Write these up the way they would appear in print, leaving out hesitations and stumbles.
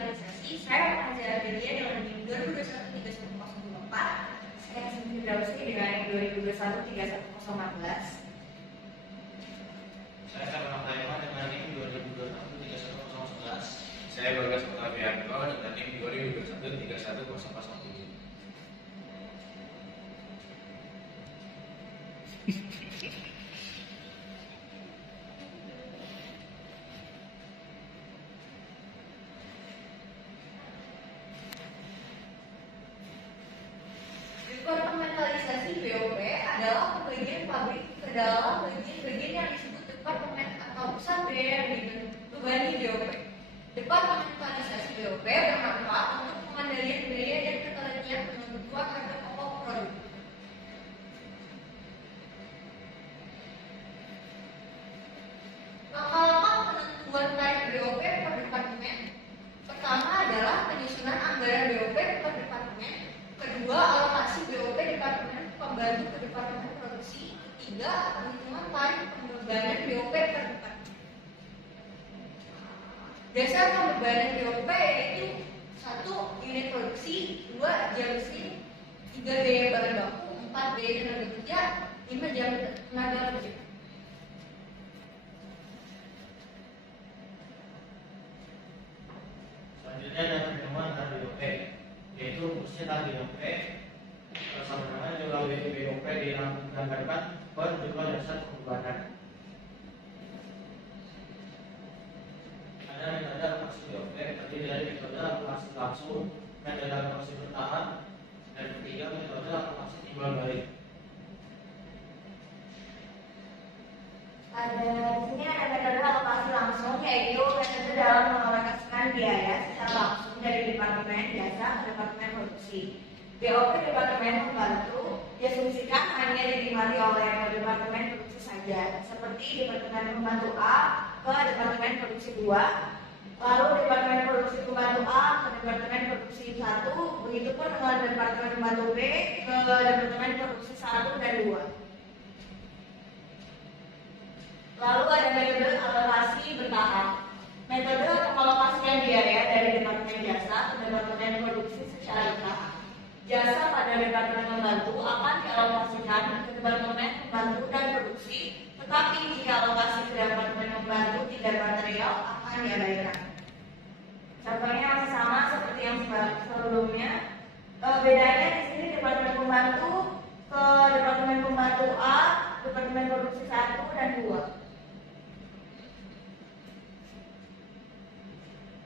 inventarisasi, saya mempelajari dia dengan NIM 2021-31004. Saya sendiri Dausi dengan NIM 2021-31014. Saya Sarwana Prayama dengan NIM 2021-31011. Saya Bagas Putabianto dengan NIM 2021-31007. Departementalisasi BOP adalah pembagian pabrik ke dalam bagian-bagian yang disebut departemen atau pusat biaya yang dibebani BOP. Departementalisasi BOP bermanfaat untuk pengendalian biaya dan ketelitian penentuan harga pokok produk. Langkah-langkah penentuan tarif BOP per departemen. Pertama adalah penyusunan anggaran BOP per departemen. Kedua, alokasi BOP departemen pembantu ke departemen produksi. Ketiga, perhitungan tarif pembebanan BOP per departemen. Dasar pembebanan BOP yaitu 1. Unit produksi, 2. Jam mesin, 3. Biaya bahan baku, 4. Biaya tenaga kerja, 5. Jam tenaga kerja. Selanjutnya ada perhitungan tarif BOP, yaitu khususnya tarif BOP sama dengan jumlah BOP digambarkan per jumlah dasar pembebanan. Ada metode alokasi BOP terdiri dari metode alokasi langsung, metode alokasi bertahap, dan ketiga metode alokasi timbal balik. Di sini ada metode alokasi langsung, yaitu metode dalam mengalokasikan biaya secara langsung dari departemen jasa ke departemen produksi. BOP departemen pembantu diasumsikan hanya dinikmati oleh departemen produksi saja, seperti departemen pembantu A ke departemen produksi 2, lalu departemen produksi pembantu A ke departemen produksi 1, begitupun dengan departemen pembantu B ke departemen produksi 1 dan 2. Lalu ada metode alokasi bertahap. Metode pengalokasian biaya dari departemen jasa ke departemen produksi secara bertahap. Jasa pada departemen pembantu akan dialokasikan ke departemen pembantu dan produksi, tetapi jika alokasi ke departemen pembantu tidak material akan diabaikan. Contohnya masih sama seperti yang sebelumnya. Bedanya di sini departemen pembantu ke departemen pembantu A, departemen produksi 1 dan 2.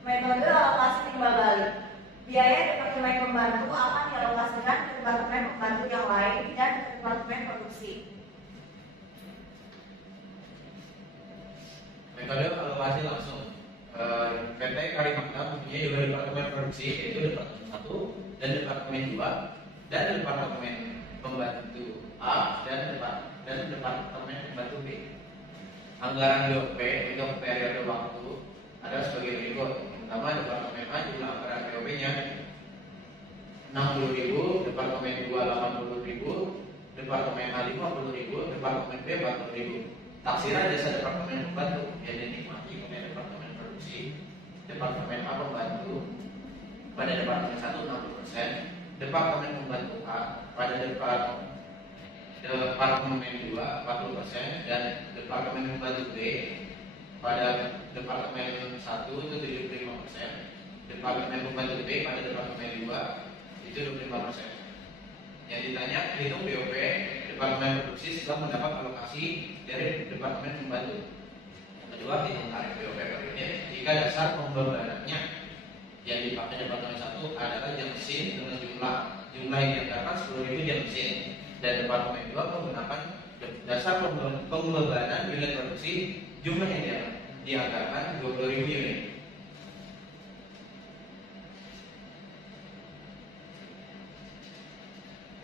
Metode alokasi timbal balik. Biaya departemen pembantu akan dialokasikan ke departemen pembantu yang lain dan ke departemen produksi. Metode alokasi langsung. PT Karimakna mempunyai dua departemen produksi, yaitu departemen 1 dan departemen 2, dan departemen pembantu A dan departemen pembantu B. Anggaran BOP untuk periode waktu ada sebagai berikut. Pertama, departemen A jumlah anggaran BOP-nya 60.000, departemen 2 80.000, departemen A 50.000, departemen B 40.000. Taksiran jasa departemen pembantu yang dinikmati oleh departemen produksi. Departemen A pembantu pada departemen 1 60%, departemen pembantu A pada departemen 2 40%, dan departemen pembantu B pada departemen 1 itu 75%, departemen pembantu B pada departemen 2 itu 25%. Yang ditanya, hitung BOP departemen produksi setelah mendapat alokasi dari departemen pembantu. Yang kedua, hitung tarif BOP per unit jika dasar pembebanannya yang dipakai departemen 1 adalah jam mesin dengan jumlah yang dianggarkan 10.000 jam mesin, dan departemen 2 menggunakan dasar pembebanan unit produksi jumlah yang dianggarkan 20.000 unit.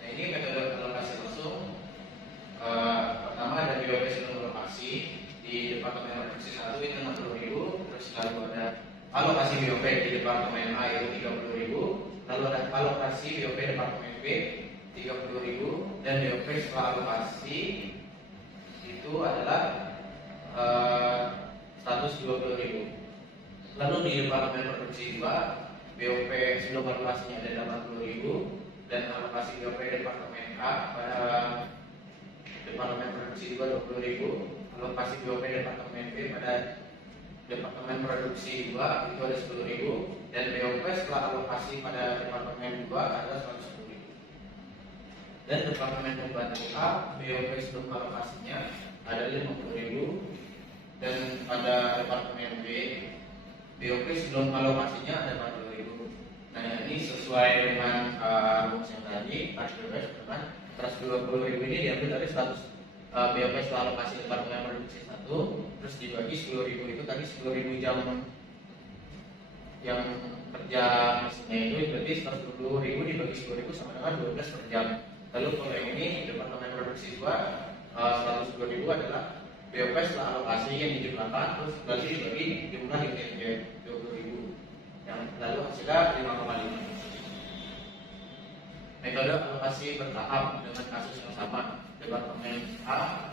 Nah, ini metode alokasi langsung. Pertama ada BOP sebelum alokasi di departemen produksi 1 itu 60.000, terus lalu ada alokasi BOP di departemen A itu 30.000, lalu ada alokasi BOP departemen B 30.000, dan BOP setelah alokasi itu adalah 120.000. Lalu di Departemen Produksi 2, BOP sebelum alokasinya ada 80.000 dan alokasi BOP Departemen A pada Departemen Produksi 2 20.000, alokasi BOP Departemen B pada Departemen Produksi 2 itu ada 10.000 dan BOP setelah alokasi pada Departemen 2 ada 110.000. Dan Departemen Pembantu A BOP sebelum alokasinya ada 50.000 dan pada Departemen B BOP sebelum alokasinya ada 40.000. Nah ini sesuai dengan rumus yang tadi, dengan 120.000 ini diambil dari status BOP setelah alokasi Departemen Produksi 1, terus dibagi 10.000 itu tadi 10.000 jam yang kerja mesinnya itu berarti 120.000 dibagi 10.000 sama dengan 12 per jam. Lalu kalau yang ini Departemen Produksi 2 110.000 adalah BOP setelah alokasi yang dijumlahkan terus berarti dibagi jumlah unitnya 20.000 yang lalu hasilnya 5,5. Metode alokasi bertahap dengan kasus yang sama. Departemen A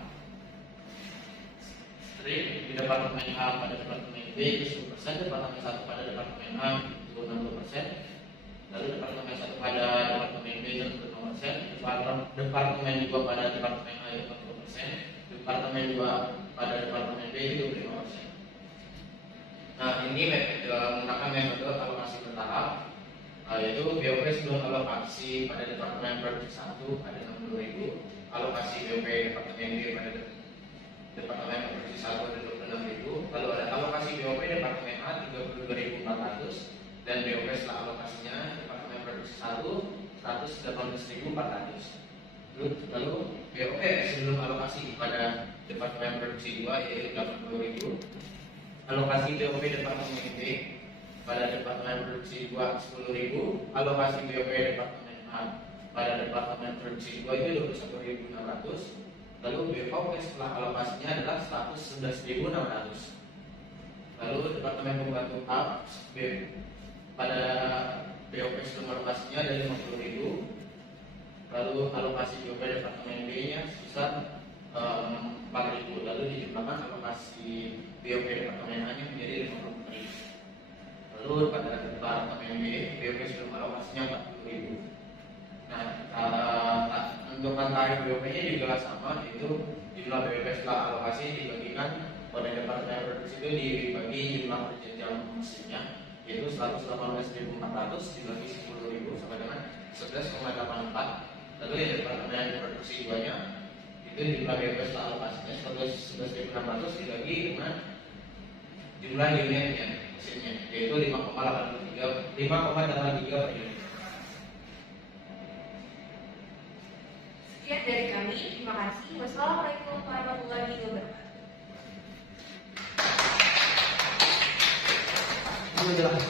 di Departemen A pada Departemen B itu 10%, Departemen 1 pada Departemen A itu 60%, lalu Departemen 1 pada Departemen B itu 5%, Departemen 2 pada Departemen A itu 40%, Departemen 2 pada Departemen B itu 25%. Nah ini menggunakan metode alokasi bertahap, yaitu BOP sebelum alokasi pada Departemen Produksi 1 ada 60.000, alokasi BOP Departemen B pada Departemen Produksi 1 ada 26.000, lalu ada alokasi BOP Departemen A 32.400 dan BOP setelah alokasinya Departemen Produksi 1 118.400. Lalu BOP sebelum alokasi pada Departemen Produksi 2 yaitu 80.000, alokasi BOP Departemen B pada Departemen Produksi 2 10.000, alokasi BOP Departemen A pada Departemen Produksi 2 itu 21.600. Lalu BOP setelah alokasinya adalah 111.600. Lalu Departemen Pembantu A pada BOP sebelum alokasinya ada 50.000. Lalu alokasi BOP Departemen B nya sebesar 4.000. Lalu dijumlahkan alokasi BOP Departemen A nya menjadi 54.000. Lalu pada Departemen B BOP sebelum alokasinya 40.000. Nah, untuk tarif BOP nya juga sama, yaitu jumlah BOP setelah alokasi dibagikan pada Departemen Produksi itu dibagi jumlah per jam mesinnya, yaitu 118.400 dibagi 10.000 sama dengan 11,84. Lalu yang Departemen Produksi 2 nya itu jumlah BOP setelah alokasinya 11.600 dibagi dengan jumlah unitnya mesinnya, yaitu 5,83 per unit. Sekian dari kami, terima kasih. Wassalamualaikum warahmatullahi wabarakatuh. Itu jelas.